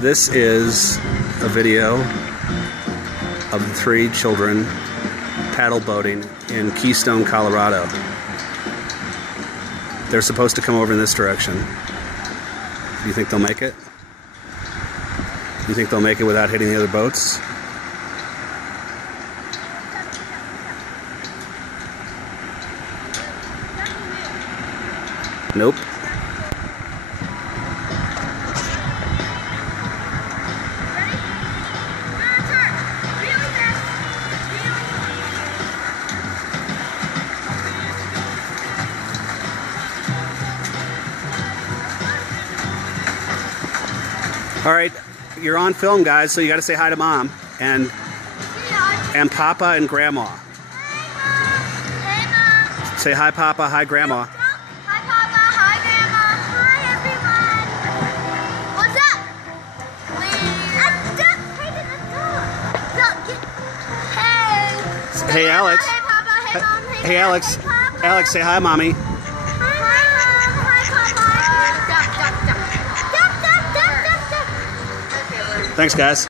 This is a video of the 3 children paddle boating in Keystone, Colorado. They're supposed to come over in this direction. Do you think they'll make it? Do you think they'll make it without hitting the other boats? Nope. All right, you're on film, guys, so you got to say hi to Mom and Papa and Grandma. Hey, Mom. Say hi, Papa. Hi, Grandma. Hi, Papa. Hi, Grandma. Hi, everyone. What's up? Hey, Alex. Hey, Papa. Hey, Mom. Hey, Alex. Hey, Papa. Alex, say hi, Mommy. Hi, Mom. Hi, Papa. Thanks, guys.